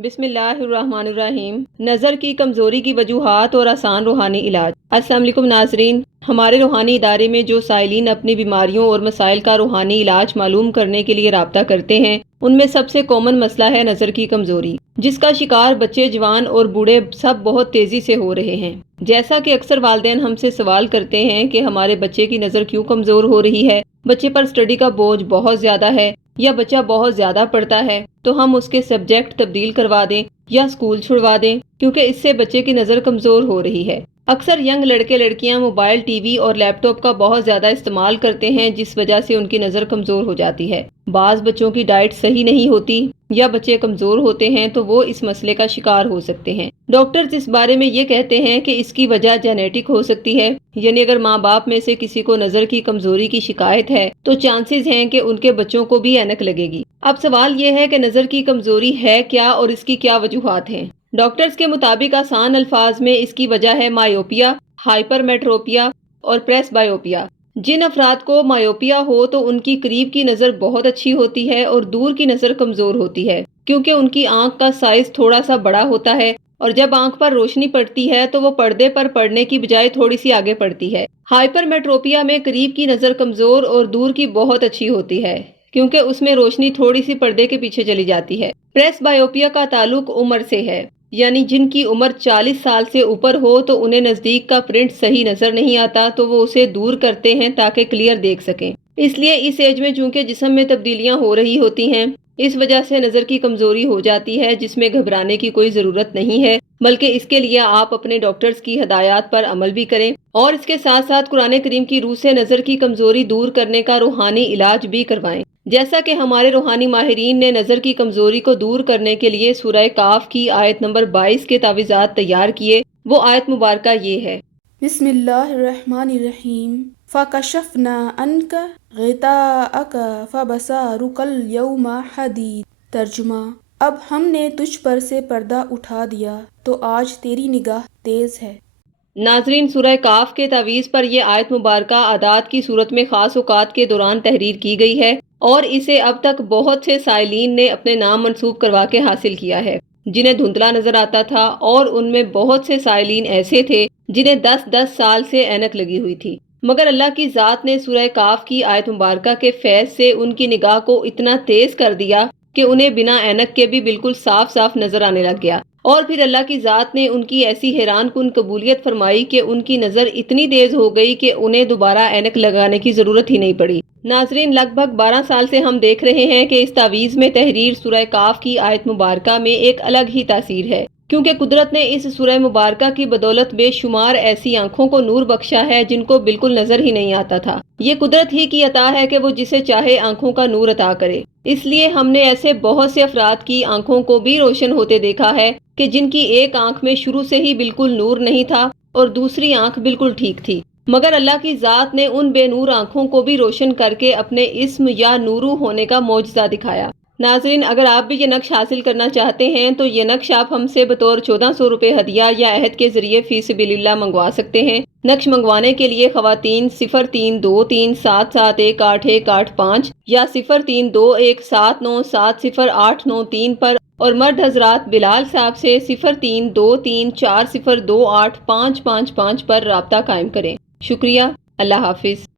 بسم اللہ الرحمن الرحیم۔ نظر کی کمزوری کی وجوہات اور آسان روحانی علاج۔ السلام علیکم ناظرین، ہمارے روحانی ادارے میں جو سائلین اپنی بیماریوں اور مسائل کا روحانی علاج معلوم کرنے کے لیے رابطہ کرتے ہیں، ان میں سب سے کامن مسئلہ ہے نظر کی کمزوری، جس کا شکار بچے، جوان اور بوڑھے سب بہت تیزی سے ہو رہے ہیں۔ جیسا کہ اکثر والدین ہم سے سوال کرتے ہیں کہ ہمارے بچے کی نظر کیوں کمزور ہو رہی ہے، بچے پر اسٹڈی کا بوجھ بہت زیادہ ہے یا بچہ بہت زیادہ پڑھتا ہے تو ہم اس کے سبجیکٹ تبدیل کروا دیں یا اسکول چھڑوا دیں، کیونکہ اس سے بچے کی نظر کمزور ہو رہی ہے۔ اکثر ینگ لڑکے لڑکیاں موبائل، ٹی وی اور لیپ ٹاپ کا بہت زیادہ استعمال کرتے ہیں، جس وجہ سے ان کی نظر کمزور ہو جاتی ہے۔ بعض بچوں کی ڈائٹ صحیح نہیں ہوتی یا بچے کمزور ہوتے ہیں تو وہ اس مسئلے کا شکار ہو سکتے ہیں۔ ڈاکٹرز اس بارے میں یہ کہتے ہیں کہ اس کی وجہ جینیٹک ہو سکتی ہے، یعنی اگر ماں باپ میں سے کسی کو نظر کی کمزوری کی شکایت ہے تو چانسز ہیں کہ ان کے بچوں کو بھی اینک لگے گی۔ اب سوال یہ ہے کہ نظر کی کمزوری ہے کیا اور اس کی کیا وجوہات ہیں؟ ڈاکٹرز کے مطابق آسان الفاظ میں اس کی وجہ ہے مایوپیا، ہائپر میٹروپیا اور پریس بایوپیا۔ جن افراد کو مایوپیا ہو تو ان کی قریب کی نظر بہت اچھی ہوتی ہے اور دور کی نظر کمزور ہوتی ہے، کیونکہ ان کی آنکھ کا سائز تھوڑا سا بڑا ہوتا ہے اور جب آنکھ پر روشنی پڑتی ہے تو وہ پردے پر پڑنے کی بجائے تھوڑی سی آگے پڑتی ہے۔ ہائپر میٹروپیا میں قریب کی نظر کمزور اور دور کی بہت اچھی ہوتی ہے، کیونکہ اس میں روشنی تھوڑی سی پردے کے پیچھے چلی جاتی ہے۔ پریس بایوپیا کا تعلق عمر سے ہے، یعنی جن کی عمر 40 سال سے اوپر ہو تو انہیں نزدیک کا پرنٹ صحیح نظر نہیں آتا تو وہ اسے دور کرتے ہیں تاکہ کلیئر دیکھ سکیں۔ اس لیے اس ایج میں چونکہ جسم میں تبدیلیاں ہو رہی ہوتی ہیں، اس وجہ سے نظر کی کمزوری ہو جاتی ہے، جس میں گھبرانے کی کوئی ضرورت نہیں ہے، بلکہ اس کے لیے آپ اپنے ڈاکٹرز کی ہدایات پر عمل بھی کریں اور اس کے ساتھ ساتھ قرآن کریم کی روح سے نظر کی کمزوری دور کرنے کا روحانی علاج بھی کروائیں۔ جیسا کہ ہمارے روحانی ماہرین نے نظر کی کمزوری کو دور کرنے کے لیے سورہ کاف کی آیت نمبر 22 کے تعویذات تیار کیے، وہ آیت مبارکہ یہ ہے: بسم اللہ الرحمن الرحیم فَكَشَفْنَا عَنْكَ غِطَاءَكَ فَبَصَرُكَ الْيَوْمَ حَدِيدٌ۔ ترجمہ: اب ہم نے تجھ پر سے پردہ اٹھا دیا تو آج تیری نگاہ تیز ہے۔ ناظرین، سورہ کاف کے تعویذ پر یہ آیت مبارکہ اعداد کی صورت میں خاص اوقات کے دوران تحریر کی گئی ہے اور اسے اب تک بہت سے سائلین نے اپنے نام منسوب کروا کے حاصل کیا ہے، جنہیں دھندلا نظر آتا تھا، اور ان میں بہت سے سائلین ایسے تھے جنہیں 10 سال سے اینک لگی ہوئی تھی، مگر اللہ کی ذات نے سورہ کاف کی آیت مبارکہ کے فیض سے ان کی نگاہ کو اتنا تیز کر دیا کہ انہیں بنا اینک کے بھی بالکل صاف صاف نظر آنے لگ گیا، اور پھر اللہ کی ذات نے ان کی ایسی حیران کن قبولیت فرمائی کہ ان کی نظر اتنی تیز ہو گئی کہ انہیں دوبارہ اینک لگانے کی ضرورت ہی نہیں پڑی۔ ناظرین، لگ بھگ 12 سال سے ہم دیکھ رہے ہیں کہ اس تعویذ میں تحریر سورہ کاف کی آیت مبارکہ میں ایک الگ ہی تاثیر ہے، کیونکہ قدرت نے اس سورہ مبارکہ کی بدولت بے شمار ایسی آنکھوں کو نور بخشا ہے جن کو بالکل نظر ہی نہیں آتا تھا۔ یہ قدرت ہی کی عطا ہے کہ وہ جسے چاہے آنکھوں کا نور عطا کرے۔ اس لیے ہم نے ایسے بہت سے افراد کی آنکھوں کو بھی روشن ہوتے دیکھا ہے کہ جن کی ایک آنکھ میں شروع سے ہی بالکل نور نہیں تھا اور دوسری آنکھ بالکل ٹھیک تھی، مگر اللہ کی ذات نے ان بے نور آنکھوں کو بھی روشن کر کے اپنے اسم یا نورو ہونے کا معجزہ دکھایا۔ ناظرین، اگر آپ بھی یہ نقش حاصل کرنا چاہتے ہیں تو یہ نقش آپ ہم سے بطور 1400 روپے ہدیہ یا عہد کے ذریعے فی سبیل اللہ منگوا سکتے ہیں۔ نقش منگوانے کے لیے خواتین 0323771885 یا 0321797083 پر، اور مرد حضرات بلال صاحب سے 0323402855 پر رابطہ قائم کریں۔ شکریہ۔ اللہ حافظ۔